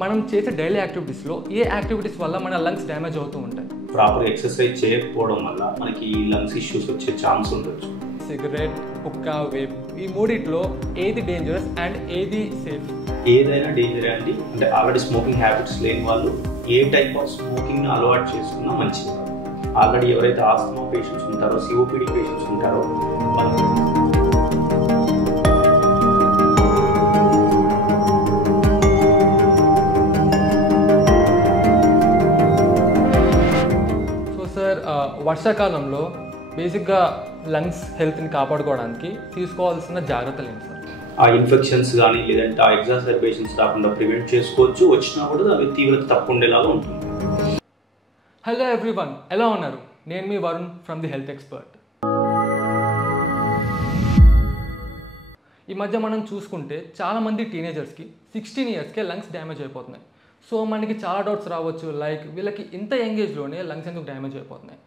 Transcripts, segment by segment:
మనం చేసే డైలీ యాక్టివిటీస్లో ఏ యాక్టివిటీస్ వల్ల మన లంగ్స్ డ్యామేజ్ అవుతూ ఉంటాయి? ప్రాపర్ ఎక్సర్సైజ్ చేయకపోవడం వల్ల మనకి లంగ్స్ ఇష్యూస్ వచ్చే ఛాన్స్ ఉండొచ్చు. సిగరెట్, హుక్కా, వేప్ ఈ మూడిట్లో ఏది డేంజరస్ అండ్ ఏది సేఫ్? ఏదైనా డేంజరే అండి. అంటే ఆల్రెడీ స్మోకింగ్ హ్యాబిట్స్ లేని వాళ్ళు ఏ టైప్ ఆఫ్ స్మోకింగ్ని అలవాటు చేసుకున్నా మంచిది. ఆల్రెడీ ఎవరైతే ఆస్తమా పేషెంట్స్ ఉంటారో, సిఓపిడి పేషెంట్స్ ఉంటారో వాళ్ళు వర్షాకాలంలో బేసిక్గా లంగ్స్ హెల్త్ని కాపాడుకోవడానికి తీసుకోవాల్సిన జాగ్రత్తలు ఏంటి సార్? ఆ ఇన్ఫెక్షన్స్ కానీ లేదంటే ఆ ఎగ్జాసర్బేషన్స్ రాకుండా ప్రివెంట్ చేసుకోవచ్చు. వచ్చినా కూడా అవి తీవ్రత తక్కువ ఉండేలాగా ఉంటుంది. హలో ఎవ్రీవన్, ఎలా ఉన్నారు? నేను మీ Varun from the health expert. ఈ మధ్య మనం చూసుకుంటే చాలామంది టీనేజర్స్కి 16 ఇయర్స్కే లంగ్స్ డ్యామేజ్ అయిపోతున్నాయి. సో మనకి చాలా డౌట్స్ రావచ్చు, లైక్ వీళ్ళకి ఇంత యంగ్ ఏజ్లోనే లంగ్స్ ఎందుకు డ్యామేజ్ అయిపోతున్నాయి,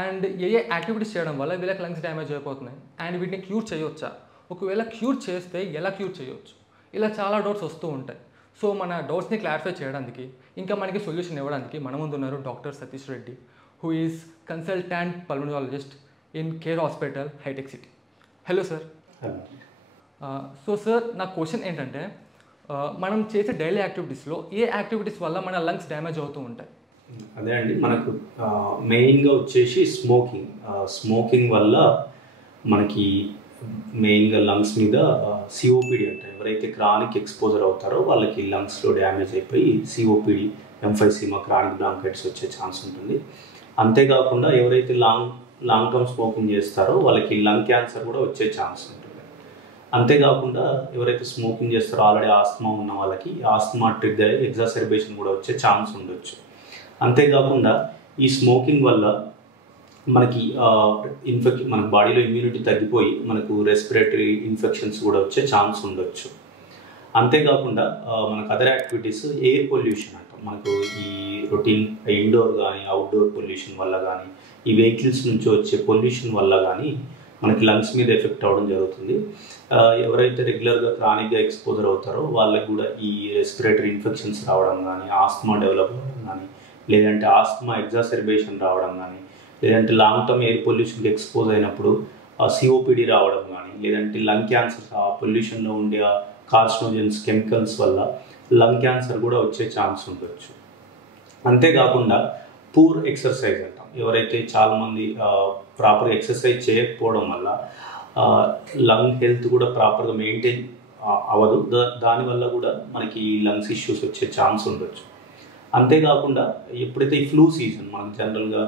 అండ్ ఏ యాక్టివిటీస్ చేయడం వల్ల వీళ్ళకి లంగ్స్ డ్యామేజ్ అయిపోతున్నాయి, అండ్ వీటిని క్యూర్ చేయవచ్చా, ఒకవేళ క్యూర్ చేస్తే ఎలా క్యూర్ చేయవచ్చు, ఇలా చాలా డౌట్స్ వస్తూ ఉంటాయి. సో మన డౌట్స్ని క్లారిఫై చేయడానికి, ఇంకా మనకి సొల్యూషన్ ఇవ్వడానికి మన ముందు ఉన్నారు doctor Satish Reddy, who is consultant pulmonologist in Care hospital, Hitech City. Hello sir. So sir, నా క్వశ్చన్ ఏంటంటే, మనం చేసే డైలీ యాక్టివిటీస్లో ఏ యాక్టివిటీస్ వల్ల మన లంగ్స్ డ్యామేజ్ అవుతూ ఉంటాయి? అదే అండి, మనకు మెయిన్గా వచ్చేసి స్మోకింగ్ వల్ల మనకి మెయిన్గా లంగ్స్ మీద సిఓపిడి అంటారు. ఎవరైతే క్రానిక్ ఎక్స్పోజర్ అవుతారో వాళ్ళకి లంగ్స్లో డ్యామేజ్ అయిపోయి సిఓపిడి, ఎంఫైసీమా, క్రానిక్ బ్రాంకైటిస్ వచ్చే ఛాన్స్ ఉంటుంది. అంతేకాకుండా ఎవరైతే లాంగ్ టర్మ్ స్మోకింగ్ చేస్తారో వాళ్ళకి లంగ్ క్యాన్సర్ కూడా వచ్చే ఛాన్స్ ఉంటుంది. అంతేకాకుండా ఎవరైతే స్మోకింగ్ చేస్తారో ఆల్రెడీ ఆస్తమా ఉన్న వాళ్ళకి ఆస్తమా ట్రిగ్గర్ అయ్యి ఎగ్జాసర్బేషన్ కూడా వచ్చే ఛాన్స్ ఉండొచ్చు. అంతేకాకుండా ఈ స్మోకింగ్ వల్ల మనకి మన బాడీలో ఇమ్యూనిటీ తగ్గిపోయి మనకు రెస్పిరేటరీ ఇన్ఫెక్షన్స్ కూడా వచ్చే ఛాన్స్ ఉండొచ్చు. అంతేకాకుండా మనకు అదర్ యాక్టివిటీస్, ఎయిర్ పొల్యూషన్ అంటాం. మనకు ఈ రొటీన్ ఇండోర్ కానీ అవుట్డోర్ పొల్యూషన్ వల్ల కానీ, ఈ వెహికల్స్ నుంచి వచ్చే పొల్యూషన్ వల్ల కానీ మనకి లంగ్స్ మీద ఎఫెక్ట్ అవ్వడం జరుగుతుంది. ఎవరైతే రెగ్యులర్గా క్రానిక్గా ఎక్స్పోజర్ అవుతారో వాళ్ళకి కూడా ఈ రెస్పిరేటరీ ఇన్ఫెక్షన్స్ రావడం కానీ, ఆస్తమా డెవలప్ అవ్వడం కానీ, లేదంటే ఆస్తమా ఎగ్జాసర్బేషన్ రావడం కానీ, లేదంటే లాంగ్ టర్మ్ ఎయిర్ పొల్యూషన్కి ఎక్స్పోజ్ అయినప్పుడు సిఓపిడి రావడం కానీ, లేదంటే లంగ్ క్యాన్సర్, ఆ పొల్యూషన్లో ఉండే కార్సినోజన్స్ కెమికల్స్ వల్ల లంగ్ క్యాన్సర్ కూడా వచ్చే ఛాన్స్ ఉండొచ్చు. అంతేకాకుండా పూర్ ఎక్సర్సైజ్ అంటాం. ఎవరైతే చాలామంది ప్రాపర్గా ఎక్సర్సైజ్ చేయకపోవడం వల్ల లంగ్ హెల్త్ కూడా ప్రాపర్గా మెయింటైన్ అవ్వదు. దానివల్ల కూడా మనకి లంగ్స్ ఇష్యూస్ వచ్చే ఛాన్స్ ఉండొచ్చు. అంతేకాకుండా ఎప్పుడైతే ఈ ఫ్లూ సీజన్, మనకి జనరల్గా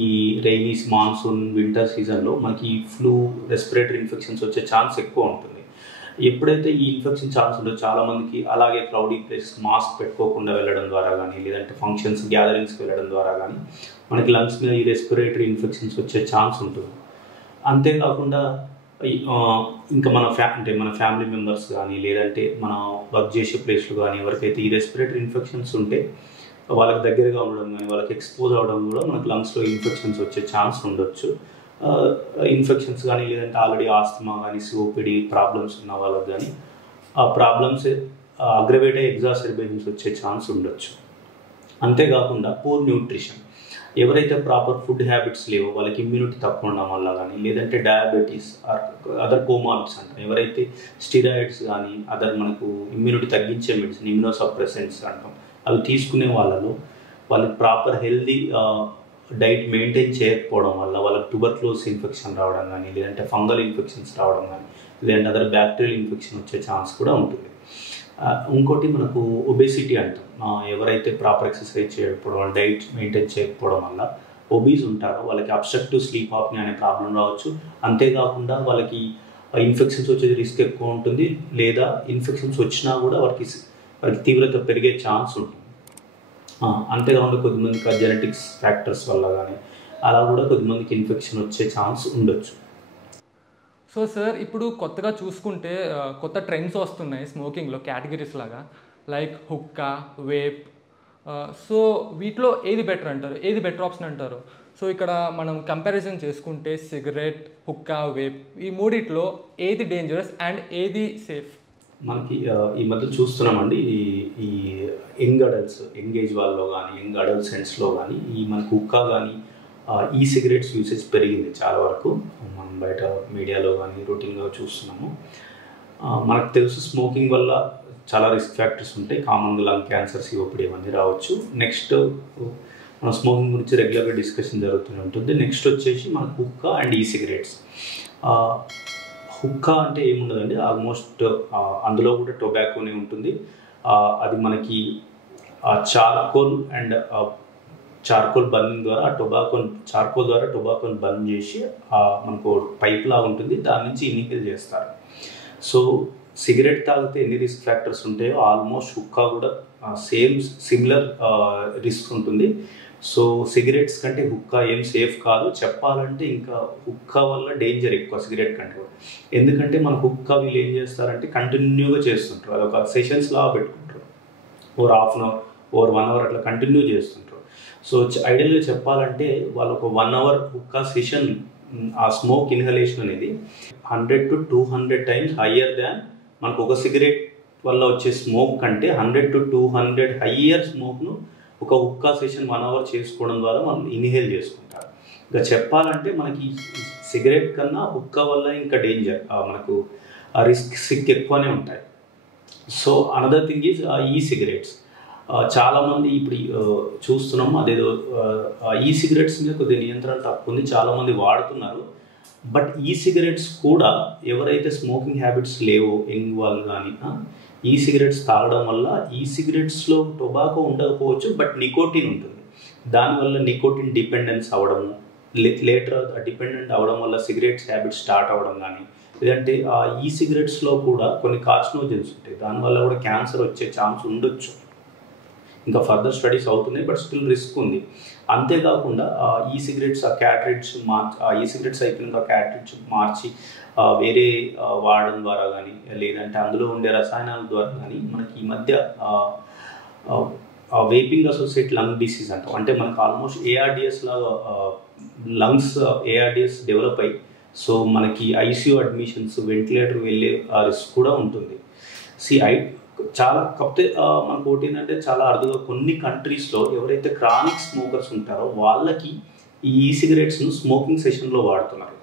ఈ రైనీ మాన్సూన్, వింటర్ సీజన్లో మనకి ఫ్లూ, రెస్పిరేటరీ ఇన్ఫెక్షన్స్ వచ్చే ఛాన్స్ ఎక్కువ ఉంటుంది. ఎప్పుడైతే ఈ ఇన్ఫెక్షన్ ఛాన్స్ ఉందో చాలామందికి అలాగే క్రౌడీ ప్లేసెస్ మాస్క్ పెట్టుకోకుండా వెళ్ళడం ద్వారా కానీ, లేదంటే ఫంక్షన్స్, గ్యాదరింగ్స్కి వెళ్ళడం ద్వారా కానీ మనకి లంగ్స్ మీద ఈ రెస్పిరేటరీ ఇన్ఫెక్షన్స్ వచ్చే ఛాన్స్ ఉంటుంది. అంతేకాకుండా ఇంకా మన ఫ్యామిలీ మెంబర్స్ కానీ, లేదంటే మన వర్క్ చేసే ప్లేస్లో కానీ ఎవరికైతే ఈ రెస్పిరేటరీ ఇన్ఫెక్షన్స్ ఉంటే వాళ్ళకి దగ్గరగా ఉండడం కానీ, వాళ్ళకి ఎక్స్పోజ్ అవ్వడం కూడా మనకు లంగ్స్లో ఇన్ఫెక్షన్స్ వచ్చే ఛాన్స్ ఉండొచ్చు. ఇన్ఫెక్షన్స్ కానీ, లేదంటే ఆల్రెడీ ఆస్తమా కానీ, సిఓపిడి ప్రాబ్లమ్స్ ఉన్న వాళ్ళకి కానీ ఆ ప్రాబ్లమ్స్ అగ్రవేట్ అయ్యి ఎగ్జాసర్బేషన్స్ వచ్చే ఛాన్స్ ఉండొచ్చు. అంతేకాకుండా పూర్ న్యూట్రిషన్, ఎవరైతే ప్రాపర్ ఫుడ్ హ్యాబిట్స్ లేవో వాళ్ళకి ఇమ్యూనిటీ తక్కువ ఉండడం వల్ల కానీ, లేదంటే డయాబెటీస్, అదర్ కోమార్బిడ్స్ అంటాం. ఎవరైతే స్టిరాయిడ్స్ కానీ, అదర్ మనకు ఇమ్యూనిటీ తగ్గించే మెడిసిన్, ఇమ్యూనోసప్రెసెంట్స్ అంటాం, అవి తీసుకునే వాళ్ళకి ప్రాపర్ హెల్దీ డైట్ మెయింటైన్ చేయకపోవడం వల్ల వాళ్ళకి ట్యూబర్క్లోసిస్ ఇన్ఫెక్షన్ రావడం కానీ, లేదంటే ఫంగల్ ఇన్ఫెక్షన్స్ రావడం కానీ, లేదంటే అదర్ బ్యాక్టీరియల్ ఇన్ఫెక్షన్ వచ్చే ఛాన్స్ కూడా ఉంటుంది. ఇంకోటి మనకు ఒబేసిటీ అంటాం. ఎవరైతే ప్రాపర్ ఎక్సర్సైజ్ చేయకపోవడం వల్ల, డైట్ మెయింటైన్ చేయకపోవడం వల్ల ఒబీస్ ఉంటారో వాళ్ళకి అబ్స్ట్రక్టివ్ స్లీప్ ఆప్నియా అనే ప్రాబ్లం రావచ్చు. అంతేకాకుండా వాళ్ళకి ఇన్ఫెక్షన్స్ వచ్చే రిస్క్ ఎక్కువ ఉంటుంది, లేదా ఇన్ఫెక్షన్స్ వచ్చినా కూడా వాళ్ళకి తీవ్రత పెరిగే ఛాన్స్ ఉంటుంది. అంతేకాకుండా కొద్దిమందికి జెనెటిక్స్ ఫ్యాక్టర్స్ వల్ల కానీ అలా కూడా కొద్దిమందికి ఇన్ఫెక్షన్ వచ్చే ఛాన్స్ ఉండొచ్చు. సో సార్, ఇప్పుడు కొత్తగా చూసుకుంటే కొత్త ట్రెండ్స్ వస్తున్నాయి స్మోకింగ్లో, కేటగిరీస్ లాగా, లైక్ హుక్కా, వేప్. సో వీటిలో ఏది బెటర్ అంటారు, ఏది బెటర్ ఆప్షన్ అంటారు? సో ఇక్కడ మనం కంపారిజన్ చేసుకుంటే సిగరెట్, హుక్కా, వేప్ ఈ మూడిట్లో ఏది డేంజరస్ అండ్ ఏది సేఫ్? మనకి ఈ మధ్య చూస్తున్నామండి, ఈ యంగ్ అడల్ట్స్, యంగ్ ఏజ్ వాళ్ళలో కానీ యంగ్ అడల్సెంట్స్లో కానీ ఈ మనకు హుక్కా కానీ ఈ సిగరెట్స్ యూసేజ్ పెరిగింది చాలా వరకు. మనం బయట మీడియాలో కానీ రొటీన్గా చూస్తున్నాము. మనకు తెలుసు స్మోకింగ్ వల్ల చాలా రిస్క్ ఫ్యాక్టర్స్ ఉంటాయి. కామన్గా లంగ్ క్యాన్సర్, సిఓపిడి ఇవన్నీ రావచ్చు. నెక్స్ట్ మన స్మోకింగ్ గురించి రెగ్యులర్గా డిస్కషన్ జరుగుతూనే ఉంటుంది. నెక్స్ట్ వచ్చేసి మనకు హుక్కా అండ్ ఈ సిగరెట్స్. హుక్కా అంటే ఏముండదండి, ఆల్మోస్ట్ అందులో కూడా టొబాకోనే ఉంటుంది. అది మనకి చార్కోల్ అండ్ చార్కోల్ బర్నింగ్ ద్వారా చార్కోల్ ద్వారా టొబాకోని బర్న్ చేసి మనకు పైప్ లా ఉంటుంది, దాని నుంచి ఇన్హేల్ చేస్తారు. సో సిగరెట్ తాగితే ఎన్ని రిస్క్ ఫ్యాక్టర్స్ ఉంటాయో ఆల్మోస్ట్ హుక్కా కూడా సిమిలర్ రిస్క్ ఉంటుంది. సో సిగరెట్స్ కంటే హుక్కా ఏం సేఫ్ కాదు. చెప్పాలంటే ఇంకా హుక్కా వల్ల డేంజర్ ఎక్కువ సిగరెట్ కంటే కూడా. ఎందుకంటే మన హుక్కా వీళ్ళు ఏం చేస్తారంటే కంటిన్యూగా చేస్తుంటారు, అది ఒక సెషన్స్ లా పెట్టుకుంటారు. Over half an hour, over 1 hour అట్లా కంటిన్యూ చేస్తుంటారు. సో ఐడియల్గా చెప్పాలంటే వాళ్ళు ఒక 1 అవర్ హుక్కా సెషన్ ఆ స్మోక్ ఇన్హలేషన్ అనేది 100 to 200 టైమ్స్ హయ్యర్ దాన్ మనకు ఒక సిగరెట్ వల్ల వచ్చే స్మోక్ కంటే 100 to 200 హయ్యర్ స్మోక్ను ఒక హుక్కా సెషన్ 1 అవర్ చేసుకోవడం ద్వారా మనం ఇన్హేల్ చేసుకుంటారు. ఇంకా చెప్పాలంటే మనకి సిగరెట్ కన్నా హుక్కా వల్ల ఇంకా డేంజర్, మనకు రిస్క్ ఎక్కువనే ఉంటాయి. సో అనదర్ థింగ్ ఈజ్ ఈ సిగరెట్స్. చాలామంది ఇప్పుడు చూస్తున్నాము, అదేదో ఈ సిగరెట్స్ మీద కొద్దిగా నియంత్రణ తక్కువ ఉంది, చాలామంది వాడుతున్నారు. బట్ ఈ సిగరెట్స్ కూడా ఎవరైతే స్మోకింగ్ హ్యాబిట్స్ లేవో యంగ్ వాళ్ళు కానీ ఈ సిగరెట్స్ తాగడం వల్ల ఈ సిగరెట్స్లో టొబాకో ఉండకపోవచ్చు, బట్ నికోటిన్ ఉంటుంది. దానివల్ల నికోటిన్ డిపెండెన్స్ అవ్వడము, లేటర్ డిపెండెంట్ అవ్వడం వల్ల సిగరెట్స్ హ్యాబిట్ స్టార్ట్ అవ్వడం కానీ, లేదంటే ఈ సిగరెట్స్లో కూడా కొన్ని కార్సినోజెన్స్ ఉంటాయి, దానివల్ల కూడా క్యాన్సర్ వచ్చే ఛాన్స్ ఉండొచ్చు. ఇంకా ఫర్దర్ స్టడీస్ అవుతున్నాయి, బట్ స్టిల్ రిస్క్ ఉంది. అంతేకాకుండా ఈ సిగరెట్స్ ఈ సిగరెట్స్ అయిపోయినాక క్యాట్రిడ్జ్ మార్చి వేరే వాడడం ద్వారా కానీ, లేదంటే అందులో ఉండే రసాయనాల ద్వారా కానీ మనకి ఈ మధ్య వేపింగ్ అసోసియేట్ లంగ్ డిసీజ్ అంటాం. అంటే మనకు ఆల్మోస్ట్ ఏఆర్డిఎస్ లాగా లంగ్స్ ఏఆర్డిఎస్ డెవలప్ అయ్యి సో మనకి ఐసీయూ అడ్మిషన్స్, వెంటిలేటర్ వెళ్ళే రిస్క్ కూడా ఉంటుంది. చాలా కాకపోతే మనకు ఒకటి ఏంటంటే చాలా అరుదుగా కొన్ని కంట్రీస్లో ఎవరైతే క్రానిక్ స్మోకర్స్ ఉంటారో వాళ్ళకి ఈ సిగరెట్స్ను స్మోకింగ్ సెషన్లో వాడుతున్నారు.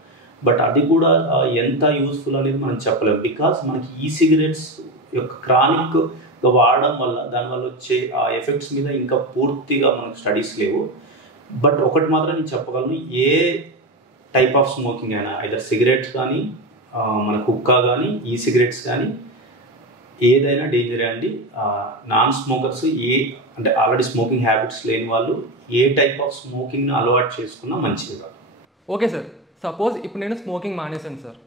బట్ అది కూడా ఎంత యూస్ఫుల్ అనేది మనం చెప్పలేము. బికాస్ మనకి ఈ సిగరెట్స్ యొక్క క్రానిక్గా వాడడం వల్ల దానివల్ల వచ్చే ఆ ఎఫెక్ట్స్ మీద ఇంకా పూర్తిగా మనకు స్టడీస్ లేవు. బట్ ఒకటి మాత్రం నేను చెప్పగలను, ఏ టైప్ ఆఫ్ స్మోకింగ్ అయినా, ఐదర్ సిగరెట్స్ కానీ మన హుక్కా కానీ ఈ సిగరెట్స్ కానీ ఏదైనా డేంజరే అండి. నాన్ స్మోకర్స్ అంటే ఆల్రెడీ స్మోకింగ్ హ్యాబిట్స్ లేని వాళ్ళు ఏ టైప్ ఆఫ్ స్మోకింగ్ను అలవాటు చేసుకున్నా మంచిది కాదు. ఓకే సార్, సపోజ్ ఇప్పుడు నేను స్మోకింగ్ మానేసాను సార్.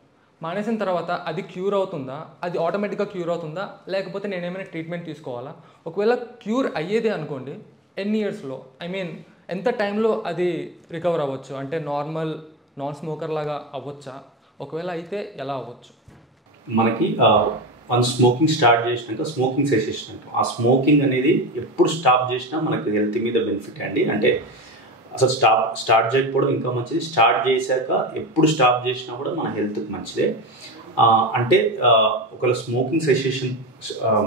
మానేసిన తర్వాత అది క్యూర్ అవుతుందా, అది ఆటోమేటిక్గా క్యూర్ అవుతుందా, లేకపోతే నేను ఏమైనా ట్రీట్మెంట్ తీసుకోవాలా? ఒకవేళ క్యూర్ అయ్యేదే అనుకోండి, ఎన్ని ఇయర్స్లో, ఎంత టైంలో అది రికవర్ అవ్వచ్చు? అంటే నాన్ స్మోకర్ లాగా అవ్వచ్చా? ఒకవేళ అయితే ఎలా అవ్వచ్చు? మనకి మనం స్మోకింగ్ స్టార్ట్ చేసినాక స్మోకింగ్ సెసేషన్ అంటాం. ఆ స్మోకింగ్ అనేది ఎప్పుడు స్టాప్ చేసినా మనకు హెల్త్ మీద బెనిఫిట్ అండి. అంటే అసలు స్టార్ట్ చేయకపోవడం ఇంకా మంచిది, స్టార్ట్ చేశాక ఎప్పుడు స్టాప్ చేసినా కూడా మన హెల్త్కి మంచిదే. అంటే ఒకవేళ స్మోకింగ్ సెసేషన్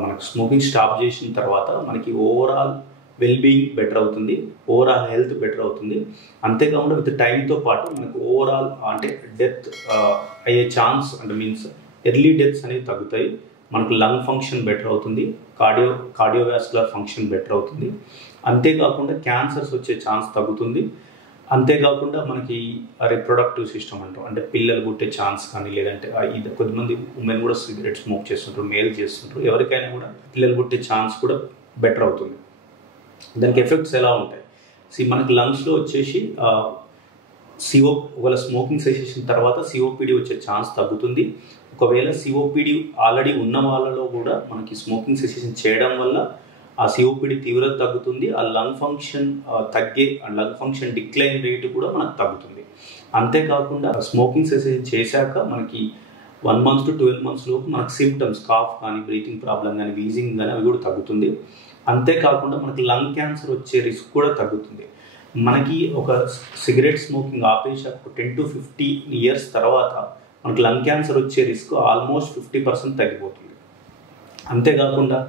మనకు స్మోకింగ్ స్టాప్ చేసిన తర్వాత మనకి ఓవరాల్ వెల్బీయింగ్ బెటర్ అవుతుంది, ఓవరాల్ హెల్త్ బెటర్ అవుతుంది. అంతేకాకుండా విత్ టైంతో పాటు మనకు ఓవరాల్ అంటే డెత్ అయ్యే ఛాన్స్ అంటే మీన్స్ ఎర్లీ డెత్స్ అనేవి తగ్గుతాయి. మనకు లంగ్ ఫంక్షన్ బెటర్ అవుతుంది, కార్డియోవాస్కులర్ ఫంక్షన్ బెటర్ అవుతుంది. అంతేకాకుండా క్యాన్సర్స్ వచ్చే ఛాన్స్ తగ్గుతుంది. అంతేకాకుండా మనకి రిప్రొడక్టివ్ సిస్టమ్ అంటాం, అంటే పిల్లలు పుట్టే ఛాన్స్ కానీ, లేదంటే కొద్దిమంది ఉమెన్ కూడా సిగరెట్ స్మోక్ చేస్తుంటారు, మేల్ చేస్తుంటారు, ఎవరికైనా కూడా పిల్లలు పుట్టే ఛాన్స్ కూడా బెటర్ అవుతుంది. దానికి ఎఫెక్ట్స్ ఎలా ఉంటాయి? మనకి లంగ్స్లో వచ్చేసి ఒకవేళ స్మోకింగ్ సెసేషన్ తర్వాత సిఓపిడి వచ్చే ఛాన్స్ తగ్గుతుంది. ఒకవేళ సిఓపిడి ఆల్రెడీ ఉన్న వాళ్ళలో కూడా మనకి స్మోకింగ్ సెసేషన్ చేయడం వల్ల ఆ సిఓపిడి తీవ్రత తగ్గుతుంది, ఆ లంగ్ ఫంక్షన్ డిక్లైన్ రేటు కూడా మనకు తగ్గుతుంది. అంతేకాకుండా స్మోకింగ్ సెసేషన్ చేశాక మనకి 1 month to 12 months లోపు మనకు సిమ్టమ్స్, కాఫ్ కానీ, బ్రీతింగ్ ప్రాబ్లం కానీ, వీజింగ్ కానీ అవి కూడా తగ్గుతుంది. అంతేకాకుండా మనకి లంగ్ క్యాన్సర్ వచ్చే రిస్క్ కూడా తగ్గుతుంది. మనకి ఒక సిగరెట్ స్మోకింగ్ ఆపేసాక 10 to 15 years తర్వాత మనకి లంగ్ క్యాన్సర్ వచ్చే రిస్క్ ఆల్మోస్ట్ 50% తగ్గిపోతుంది. అంతేకాకుండా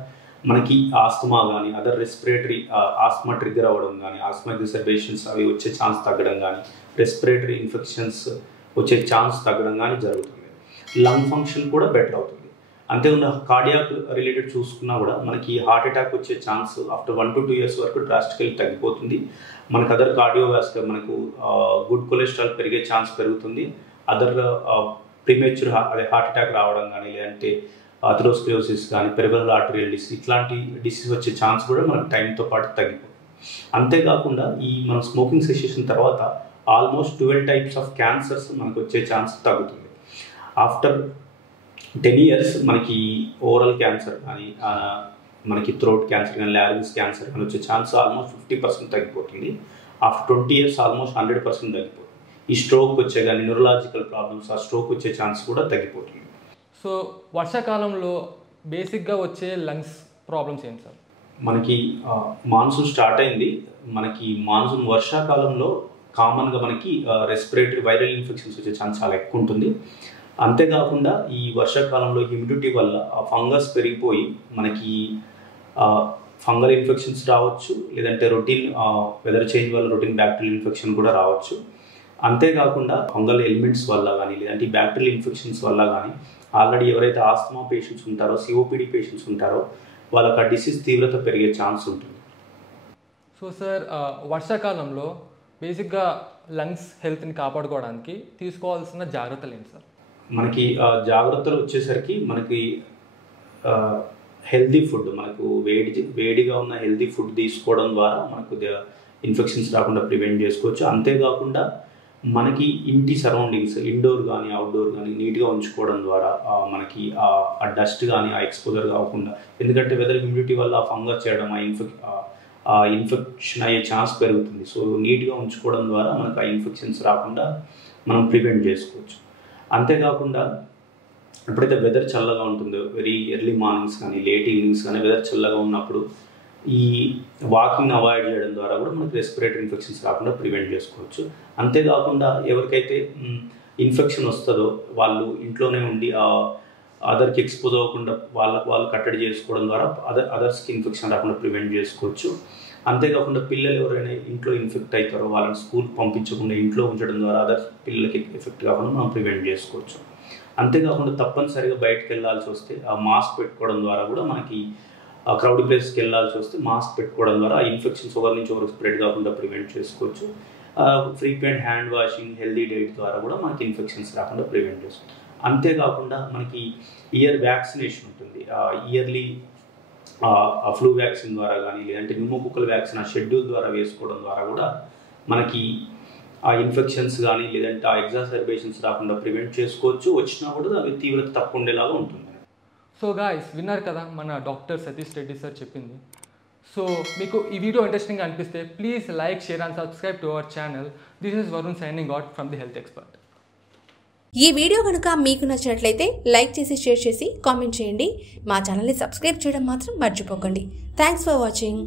మనకి ఆస్తమా కానీ అదర్ రెస్పిరేటరీ ఆస్తమా ట్రిగ్గర్ అవ్వడం కానీ ఆస్తమా ఎగ్జార్బేషన్స్ అవి వచ్చే ఛాన్స్ తగ్గడం కానీ రెస్పిరేటరీ ఇన్ఫెక్షన్స్ వచ్చే ఛాన్స్ తగ్గడం కానీ జరుగుతుంది. లంగ్ ఫంక్షన్ కూడా బెటర్ అవుతుంది. అంతేకాకుండా కార్డియాక్ రిలేటెడ్ చూసుకున్నా కూడా మనకి హార్ట్ అటాక్ వచ్చే ఛాన్స్ ఆఫ్టర్ 1 to 2 years వరకు డ్రాస్టికల్లీ తగ్గిపోతుంది. మనకు అదర్ కార్డియోవాస్కులర్ మనకు గుడ్ కొలెస్ట్రాల్ పెరిగే ఛాన్స్ పెరుగుతుంది. అదర్ ప్రీమేచ్యూర్ హార్ట్ అటాక్ రావడం కానీ లేదంటే అథెరోస్క్లెరోసిస్ కానీ పెరిఫెరల్ ఆర్టరియల్ డిసీజ్ ఇట్లాంటి డిసీజ్ వచ్చే ఛాన్స్ కూడా మనకు టైంతో పాటు తగ్గిపోతుంది. అంతేకాకుండా ఈ మనం స్మోకింగ్ సెసేషన్ తర్వాత ఆల్మోస్ట్ 12 types ఆఫ్ క్యాన్సర్స్ మనకు వచ్చే ఛాన్స్ తగ్గుతుంది. ఆఫ్టర్ 10 years మనకి ఓరల్ క్యాన్సర్ కానీ మనకి థ్రోట్ క్యాన్సర్ కానీ లారింగ్స్ క్యాన్సర్ కానీ వచ్చే ఛాన్స్ ఆల్మోస్ట్ 50% తగ్గిపోతుంది. ఆఫ్టర్ 20 years ఆల్మోస్ట్ 100% తగ్గిపోతుంది. ఈ స్ట్రోక్ వచ్చే కానీ న్యూరలాజికల్ ప్రాబ్లమ్స్ ఆ స్ట్రోక్ వచ్చే ఛాన్స్ కూడా తగ్గిపోతుంది. సో వర్షాకాలంలో బేసిక్గా వచ్చే లంగ్స్ ప్రాబ్లమ్స్ ఏంటి సార్? మనకి మాన్సూన్ స్టార్ట్ అయింది. మనకి మాన్సూన్ వర్షాకాలంలో కామన్గా మనకి రెస్పిరేటరీ వైరల్ ఇన్ఫెక్షన్స్ వచ్చే ఛాన్స్ చాలా ఎక్కువ ఉంటుంది. అంతేకాకుండా ఈ వర్షాకాలంలో హ్యూమిడిటీ వల్ల ఫంగస్ పెరిగిపోయి మనకి ఫంగల్ ఇన్ఫెక్షన్స్ రావచ్చు, లేదంటే రొటీన్ వెదర్ చేంజ్ వల్ల రొటీన్ బ్యాక్టీరియల్ ఇన్ఫెక్షన్ కూడా రావచ్చు. అంతేకాకుండా ఫంగల్ ఎలిమెంట్స్ వల్ల కానీ లేదంటే బ్యాక్టీరియల్ ఇన్ఫెక్షన్స్ వల్ల కానీ ఆల్రెడీ ఎవరైతే ఆస్తమా పేషెంట్స్ ఉంటారో సిఓపిడి పేషెంట్స్ ఉంటారో వాళ్ళకి ఆ డిసీజ్ తీవ్రత పెరిగే ఛాన్స్ ఉంటుంది. సో సార్ వర్షాకాలంలో బేసిక్గా లంగ్స్ హెల్త్ని కాపాడుకోవడానికి తీసుకోవాల్సిన జాగ్రత్తలు ఏంటి సార్? మనకి జాగ్రత్తలు వచ్చేసరికి మనకి హెల్దీ ఫుడ్ మనకు వేడిగా ఉన్న హెల్దీ ఫుడ్ తీసుకోవడం ద్వారా మనకు ఇన్ఫెక్షన్స్ రాకుండా ప్రివెంట్ చేసుకోవచ్చు. అంతేకాకుండా మనకి ఇంటి సరౌండింగ్స్ ఇండోర్ కానీ అవుట్డోర్ కానీ నీట్గా ఉంచుకోవడం ద్వారా మనకి ఆ డస్ట్ కానీ ఆ ఎక్స్పోజర్ కాకుండా, ఎందుకంటే వెదర్ హ్యూమిడిటీ వల్ల ఆ ఫంగస్ చేయడం ఆ ఇన్ఫెక్షన్ అయ్యే ఛాన్స్ పెరుగుతుంది. సో నీట్గా ఉంచుకోవడం ద్వారా మనకు ఆ ఇన్ఫెక్షన్స్ రాకుండా మనం ప్రివెంట్ చేసుకోవచ్చు. అంతేకాకుండా ఎప్పుడైతే వెదర్ చల్లగా ఉంటుందో వెరీ ఎర్లీ మార్నింగ్స్ కానీ లేట్ ఈవినింగ్స్ కానీ వెదర్ చల్లగా ఉన్నప్పుడు ఈ వాకింగ్ అవాయిడ్ చేయడం ద్వారా కూడా మనకి రెస్పిరేటరీ ఇన్ఫెక్షన్స్ రాకుండా ప్రివెంట్ చేసుకోవచ్చు. అంతేకాకుండా ఎవరికైతే ఇన్ఫెక్షన్ వస్తుందో వాళ్ళు ఇంట్లోనే ఉండి అదర్కి ఎక్స్పోజ్ అవ్వకుండా వాళ్ళు కట్టడి చేసుకోవడం ద్వారా అదర్స్కి ఇన్ఫెక్షన్ రాకుండా ప్రివెంట్ చేసుకోవచ్చు. అంతేకాకుండా పిల్లలు ఎవరైనా ఇంట్లో ఇన్ఫెక్ట్ అవుతారో వాళ్ళని స్కూల్కి పంపించకుండా ఇంట్లో ఉంచడం ద్వారా అదర్ పిల్లలకి ఎఫెక్ట్ కాకుండా మనం ప్రివెంట్ చేసుకోవచ్చు. అంతేకాకుండా తప్పనిసరిగా బయటకు వెళ్ళాల్సి వస్తే ఆ మాస్క్ పెట్టుకోవడం ద్వారా కూడా మనకి క్రౌడ్ ప్లేస్కి వెళ్ళాల్సి వస్తే మాస్క్ పెట్టుకోవడం ద్వారా ఆ ఇన్ఫెక్షన్స్ ఒకరి నుంచి ఒకరికి స్ప్రెడ్ కాకుండా ప్రివెంట్ చేసుకోవచ్చు. Frequent hand washing healthy diet ద్వారా కూడా మనకి ఇన్ఫెక్షన్స్ రాకుండా ప్రివెంట్ చేసుకోవచ్చు. అంతేకాకుండా మనకి ఇయర్ వ్యాక్సినేషన్ ఉంటుంది. ఇయర్లీ ఫ్లూ వ్యాక్సిన్ ద్వారా కానీ లేదంటే న్యూమోకోకల్ వ్యాక్సిన్ ఆ షెడ్యూల్ ద్వారా వేసుకోవడం ద్వారా కూడా మనకి ఆ ఇన్ఫెక్షన్స్ కానీ లేదంటే ఆ ఎగ్జాసర్బేషన్స్ రాకుండా ప్రివెంట్ చేసుకోవచ్చు. వచ్చినా కూడా అవి తీవ్రత తక్కువ ఉండేలాగా ఉంటుంది. సో గాయ్స్ విన్నారు కదా మన డాక్టర్ సతీష్ రెడ్డి సార్ చెప్పింది. సో మీకు ఈ వీడియో ఇంట్రెస్టింగ్గా అనిపిస్తే please like, share and subscribe to our channel. This is Varun signing out from the health expert. ఈ వీడియో కనుక మీకు నచ్చినట్లయితే లైక్ చేసి షేర్ చేసి కామెంట్ చేయండి. మా ఛానల్ని సబ్స్క్రైబ్ చేయడం మాత్రం మర్చిపోకండి. Thanks for watching.